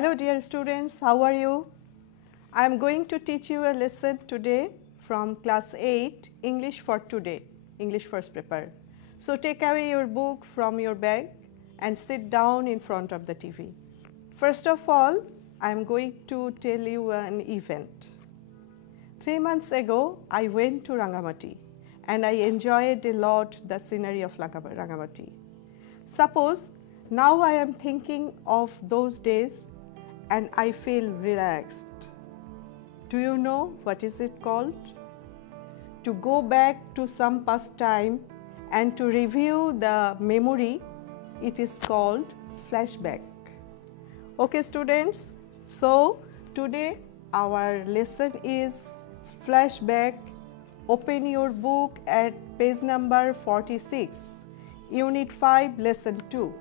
Hello dear students, how are you? I am going to teach you a lesson today from class 8, English for today, English first paper. So take away your book from your bag and sit down in front of the TV. First of all, I am going to tell you an event. 3 months ago, I went to Rangamati and I enjoyed a lot the scenery of Rangamati. Suppose now I am thinking of those days and I feel relaxed. Do you know what is it called? To go back to some past time and to review the memory, it is called flashback. Okay students, so today our lesson is flashback. Open your book at page number 46, Unit 5, Lesson 2.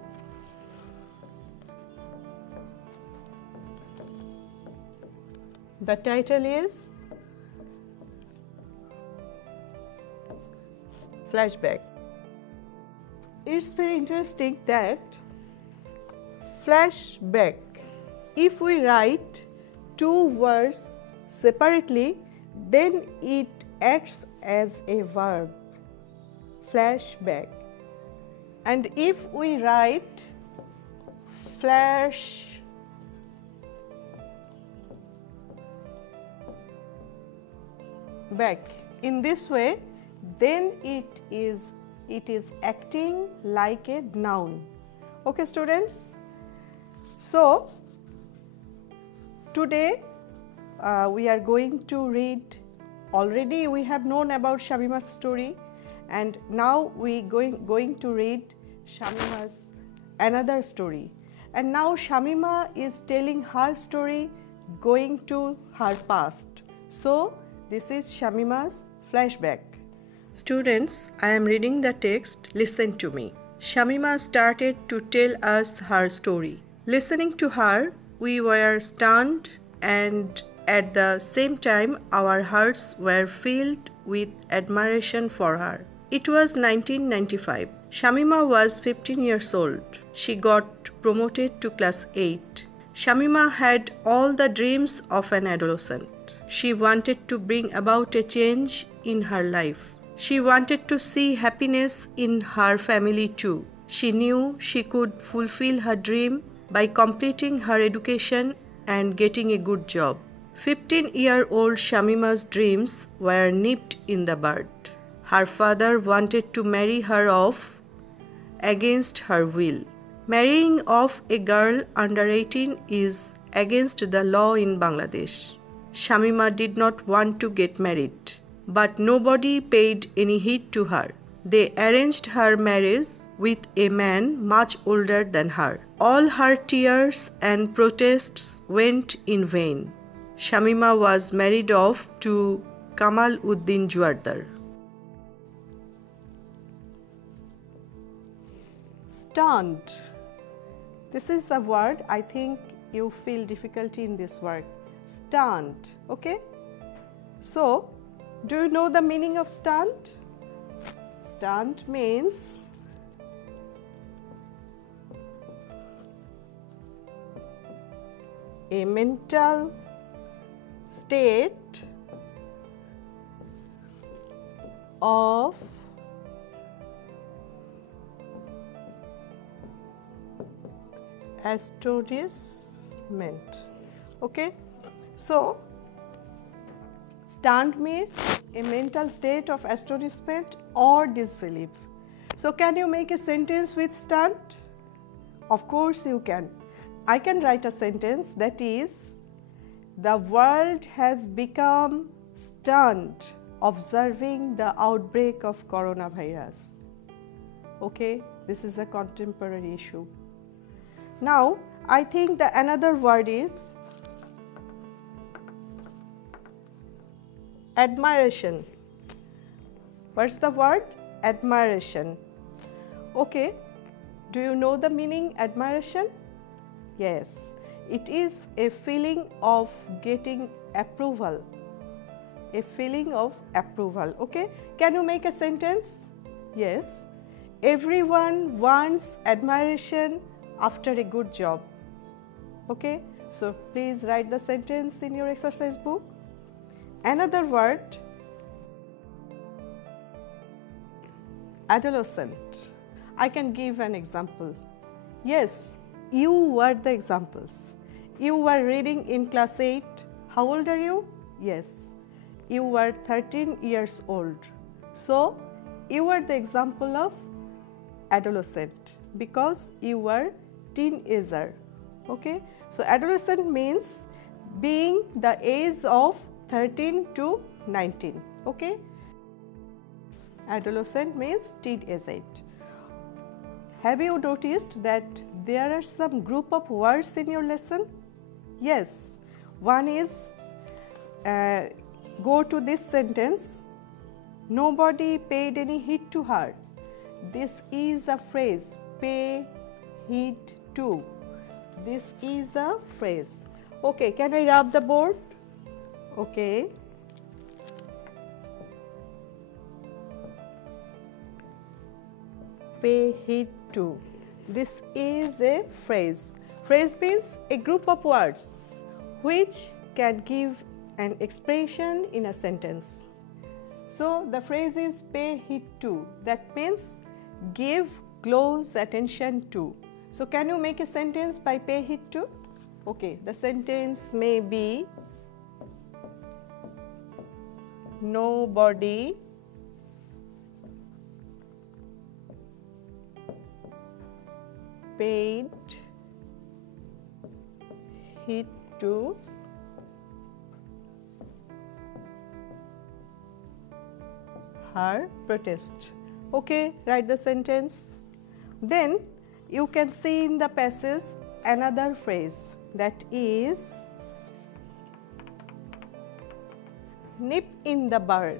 The title is Flashback. It's very interesting that flashback, if we write two words separately, then it acts as a verb, flashback. And if we write flash back in this way, then it is acting like a noun. Okay students, so today we are going to read. Already we have known about Shamima's story, and now we going to read Shamima's another story. And now Shamima is telling her story going to her past. So this is Shamima's flashback. Students, I am reading the text. Listen to me. Shamima started to tell us her story. Listening to her, we were stunned, and at the same time our hearts were filled with admiration for her. It was 1995. Shamima was 15 years old. She got promoted to class 8. Shamima had all the dreams of an adolescent. She wanted to bring about a change in her life. She wanted to see happiness in her family too. She knew she could fulfill her dream by completing her education and getting a good job. 15-year-old Shamima's dreams were nipped in the bud. Her father wanted to marry her off against her will. Marrying off a girl under 18 is against the law in Bangladesh. Shamima did not want to get married, but nobody paid any heed to her. They arranged her marriage with a man much older than her. All her tears and protests went in vain. Shamima was married off to Kamal Uddin Juardar. Stunned. This is the word. I think you feel difficulty in this word. Stunned. Okay? So, do you know the meaning of stunned? Stunned means a mental state of astonishment. Okay, so stunned means a mental state of astonishment or disbelief. So can you make a sentence with stunned? Of course you can. I can write a sentence that is, the world has become stunned observing the outbreak of coronavirus. Okay, this is a contemporary issue. Now, I think the another word is admiration. What's the word? Admiration. Okay, do you know the meaning admiration? Yes, it is a feeling of getting approval. A feeling of approval. Okay, can you make a sentence? Yes, everyone wants admiration after a good job. Okay, So please write the sentence in your exercise book. Another word, adolescent. I can give an example. Yes, you were the examples. You were reading in class 8. How old are you? Yes, you were 13 years old. So you were the example of adolescent because you were teenager. Okay, so adolescent means being the age of 13 to 19. Okay, adolescent means teenage. Have you noticed that there are some group of words in your lesson? Yes, one is go to this sentence, nobody paid any heed to her. This is a phrase, pay heed to. This is a phrase. Okay, can I rub the board? Okay. Pay heed to. This is a phrase. Phrase means a group of words which can give an expression in a sentence. So the phrase is pay heed to. That means give close attention to. So can you make a sentence by pay heed to? Okay, the sentence may be nobody paid heed to her protest. Okay, write the sentence. Then you can see in the passage another phrase, that is nip in the bud.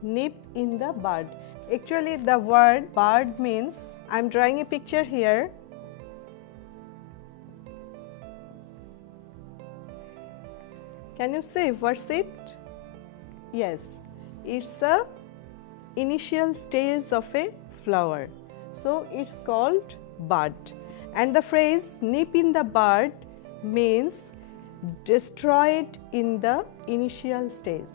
Nip in the bud. Actually the word bud means, I am drawing a picture here. Can you say what's it? Yes, it's a initial stage of a flower. So it's called bud. And the phrase nip in the bud means destroy it in the initial stage.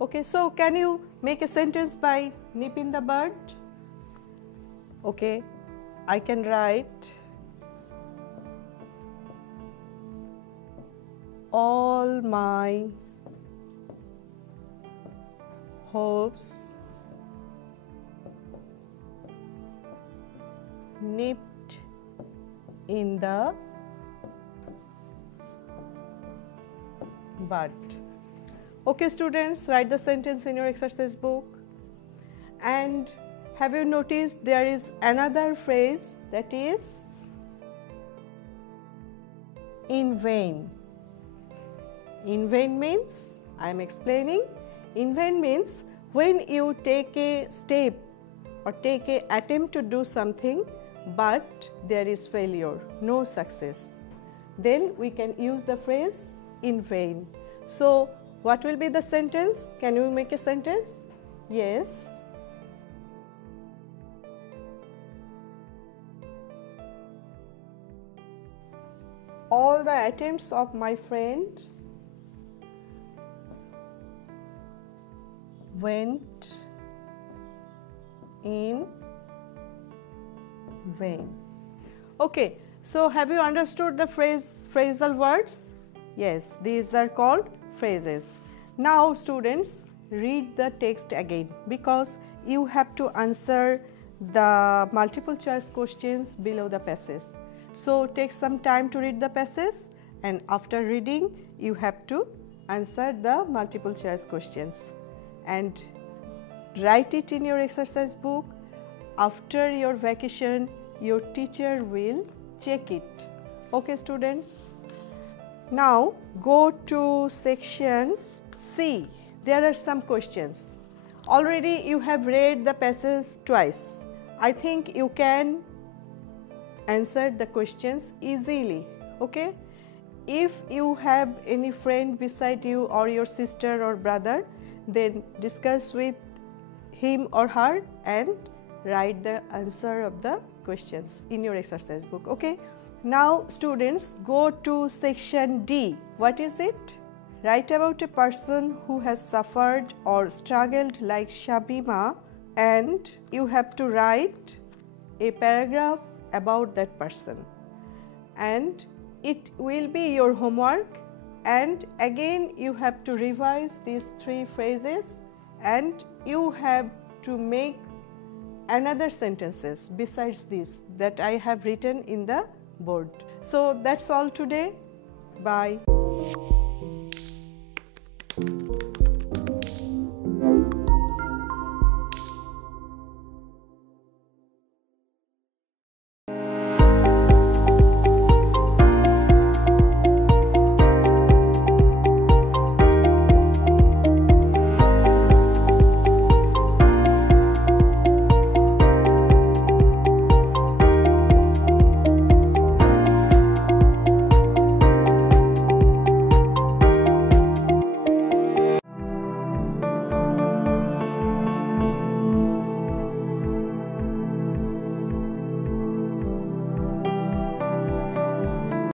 Okay, so can you make a sentence by nip in the bud? Okay, I can write all my hopes nipped in the bud. Okay students, write the sentence in your exercise book. And have you noticed there is another phrase, that is in vain. In vain means, I am explaining, in vain means when you take a step or take a attempt to do something but there is failure, no success, then we can use the phrase in vain. So what will be the sentence? Can you make a sentence? Yes. All the attempts of my friend went in vain. Okay, so have you understood the phrasal words? Yes, these are called phrases. Now students, read the text again because you have to answer the multiple choice questions below the passage. So take some time to read the passage, and after reading you have to answer the multiple choice questions and write it in your exercise book. After your vacation your teacher will check it. Okay students, now go to section C. There are some questions. Already you have read the passage twice. I think you can answer the questions easily. Okay, if you have any friend beside you or your sister or brother, then discuss with him or her and write the answer of the questions in your exercise book. Okay, Now students, go to section D. What is it? Write about a person who has suffered or struggled like Shamima, and you have to write a paragraph about that person, and it will be your homework. And again you have to revise these 3 phrases, and you have to make another sentences besides this that I have written in the board. So that's all today. Bye.